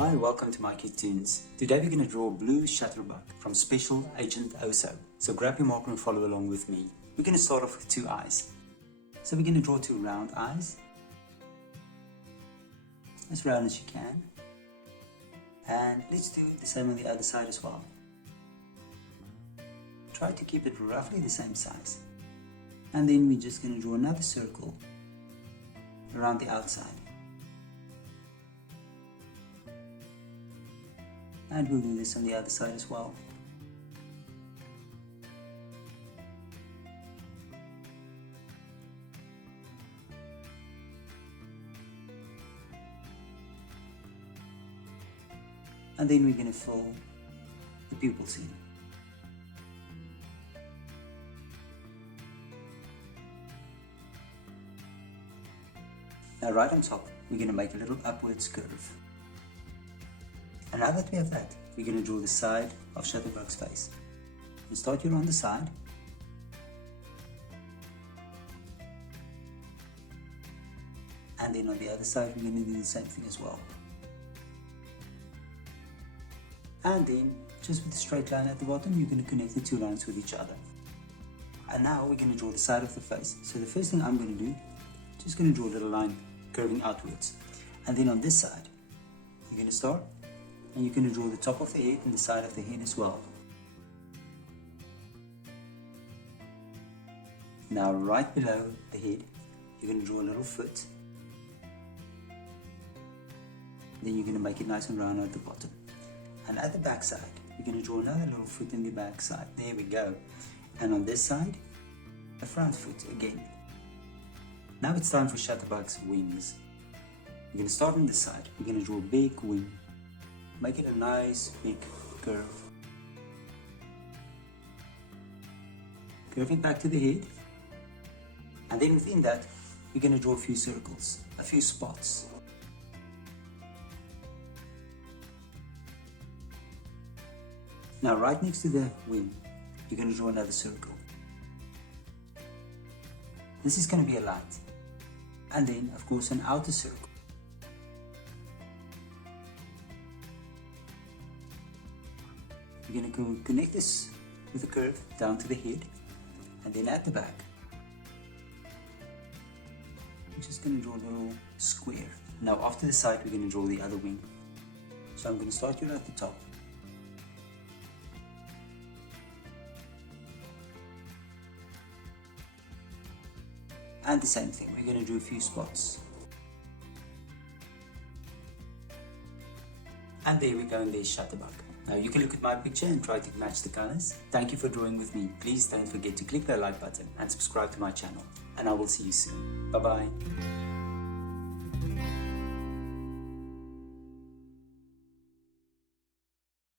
Hi, welcome to mycutetoons. Today we're going to draw blue ShutterBug from Special Agent Oso. So grab your marker and follow along with me. We're going to start off with two eyes. So we're going to draw two round eyes. As round as you can. And let's do the same on the other side as well. Try to keep it roughly the same size. And then we're just going to draw another circle around the outside. And we'll do this on the other side as well. And then we're going to fill the pupils in. Now right on top, we're going to make a little upwards curve. And now that we have that, we're going to draw the side of ShutterBug's face. You start here on the side. And then on the other side, we're going to do the same thing as well. And then, just with a straight line at the bottom, you're going to connect the two lines with each other. And now we're going to draw the side of the face. So the first thing I'm going to do, just going to draw a little line curving outwards. And then on this side, you're going to start. And you're going to draw the top of the head and the side of the head as well. Now right below the head, you're going to draw a little foot. Then you're going to make it nice and round at the bottom. And at the back side, you're going to draw another little foot in the back side. There we go. And on this side, a front foot again. Now it's time for ShutterBug's wings. You're going to start on this side. We're going to draw a big wing. Make it a nice big curve. Curve it back to the head. And then within that, we're going to draw a few circles, a few spots. Now right next to the wing, you're going to draw another circle. This is going to be a light. And then, of course, an outer circle. You're going to connect this with a curve down to the head, and then at the back, I'm just going to draw a little square. Now after the side, we're going to draw the other wing. So I'm going to start here at the top. And the same thing, we're going to do a few spots. And there we go, and there's ShutterBug. Now you can look at my picture and try to match the colors. Thank you for drawing with me. Please don't forget to click that like button and subscribe to my channel. And I will see you soon. Bye bye.